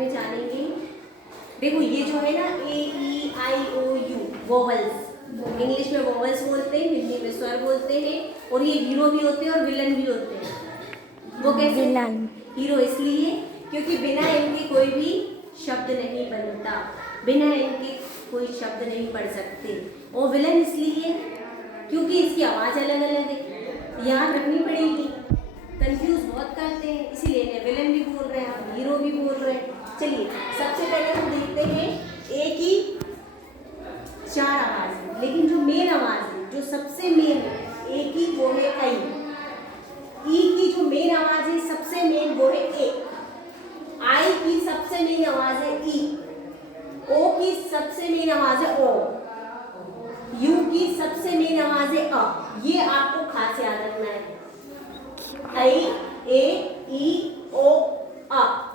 में जानेंगे। देखो ये जो है ना ए ई आई ओ यू वोवल्स, इंग्लिश में वोवल्स बोलते हैं, हिंदी में स्वर बोलते हैं। और ये हीरो भी होते हैं और विलन भी होते हैं। वो कैसे? हीरो इसलिए क्योंकि बिना इनके कोई भी शब्द नहीं बनता, बिना इनके कोई शब्द नहीं पढ़ सकते। और विलन इसलिए क्योंकि इसकी आवाज़ अलग अलग है, याद रखनी पड़ेगी। कंफ्यूज बहुत करते हैं, इसीलिए इन्हें विलन भी बोल रहे हैं, हम हीरो भी बोल रहे हैं। चलिए सबसे पहले हम देखते हैं ए की 4 आवाज़, लेकिन जो मेन आवाज़ है, जो सबसे मेन है ए की, वो है आई। ई की जो मेन आवाज़ है, सबसे मेन, वो है ए। आई की सबसे मेन आवाज़ है ई। ओ की सबसे मेन आवाज़ है ओ। यू की सबसे मेन आवाज़ है अ। ये आपको खास याद रखना है। आई, ए, ई, ओ, अ,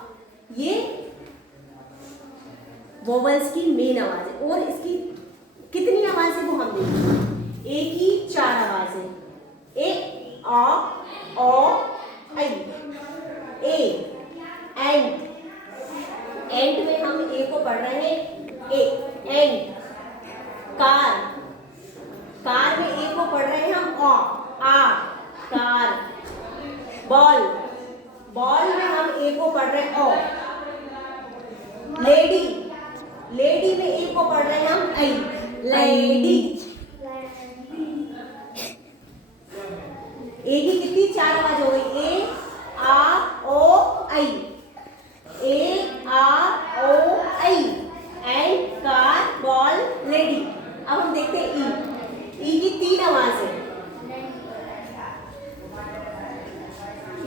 ये वोवल्स की मेन आवाज है। और इसकी कितनी आवाज है वो हम देखेंगे। ए की 4 आवाज है, ए, आ, ओ, आई। ए, एंड, एंड में हम ए को पढ़ रहे हैं, ए, एंड। कार, कार में ए को पढ़ रहे हैं हम ओ, आ, कार। बॉल, बॉल में हम ए को पढ़ रहे हैं ओ। लेडी, लेडी में ए को पढ़ रहे हैं हम आई, लेडी। ए की कितनी 4 आवाज हो गई, ए, आ, ओ, आई। ए, आ, ओ, आई। And, car, ball, lady. अब हम देखते हैं ई। ई की 3 आवाज है,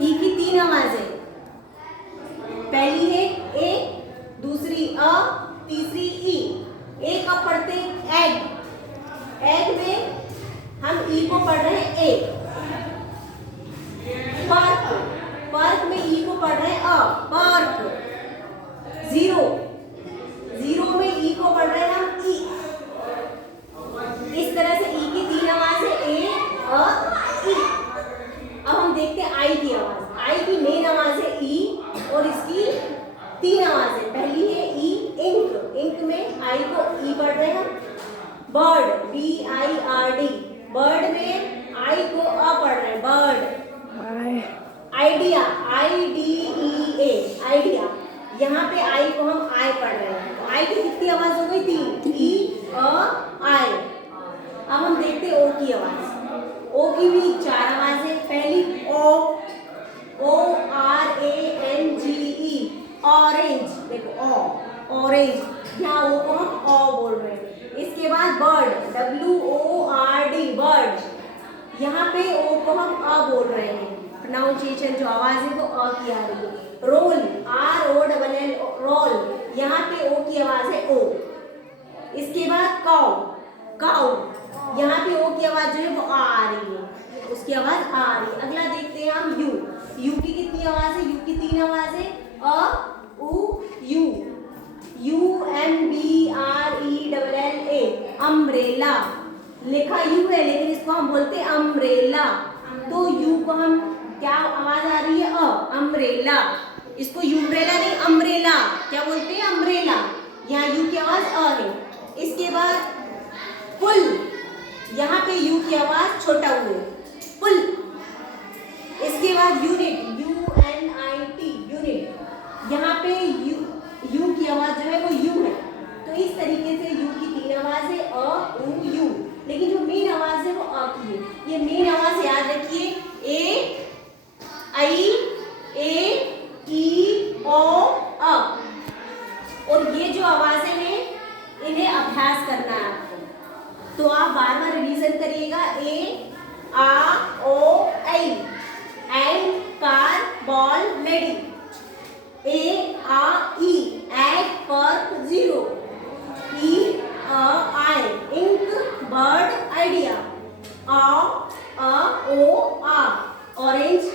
ई की 3 आवाज है। पहली है ए, दूसरी अ, तीसरी ई। ए कब पढ़ते हैं? एग, एग में हम ई को पढ़ रहे हैं ए। पर्क, पर्क में ई को पढ़ रहे हैं अ, पर्क। जीरो, जीरो में ई को पढ़ रहे हैं हम ई। इस तरह से ई की 3 आवाज है, ए, अ, ई। अब हम देखते हैं आई की आवाज। आई की मेन आवाज है ई और इसकी 3 आवाज है। पहली है ई, इंक, इंक में आई को ई पढ़ रहे हैं। Bird, B I R D, bird में आई को अ पढ़ रहे हैं, bird. Idea, I D E A, idea, यहाँ पे आई को हम आई पढ़ रहे हैं। तो आई की कितनी आवाज हो गई? 3, ई, अ, आई। अब हम देखते हैं ओ की आवाज। ओ की भी 4 आवाज है। पहली ओ, O R A N G E, orange. देखो ओ, ऑरेंज, यहाँ ओ को हम ओ बोल रहे हैं। इसके बाद word, W O R D, word, यहाँ पे ओ को हम अ बोल रहे हैं। प्रोनाउंसिएशन जो आवाज है वो अ की आ रही है। Roll, R O double L, roll, यहाँ पे ओ की आवाज है ओ। इसके बाद काउ, काउ, यहाँ पे ओ की आवाज जो है वो आ रही है, उसकी आवाज आ रही है। अगला देखते हैं हम यू। यू की कितनी आवाज है? यू की 3 आवाज है, अ, उ, U. U M B R E double L A, umbrella. लिखा यू है लेकिन इसको हम बोलते हैं अम्ब्रेला। तो यू को हम क्या आवाज आ रही है? अ, अम्ब्रेला। इसको यूम्ब्रेला नहीं, अम्ब्रेला। क्या बोलते हैं? अम्ब्रेला। यहाँ यू की आवाज अ है। इसके बाद पुल, यहाँ पे यू की आवाज छोटा हुआ है, पुल। इसके बाद unit, U N I T, unit, यहाँ पे यू की आवाज जो है वो यू है। तो इस तरीके से यू की 3 आवाज है, अ, उ, यू। लेकिन जो मेन आवाज है वो अ की है। ये मेन आवाज याद रखिए, ए, आई, ए, ई, ओ, अ। और ये जो आवाजें हैं इन्हें अभ्यास करना है आपको, तो आप बार बार रिवीजन करिएगा। ए, आ, ओ, आई। And, car, ball, lady. ए, आ, ई, एग, पर्क, जीरो। ई, अ, आई, इंक, बर्ड, आइडिया। आ, ओ, आ, ऑरेंज,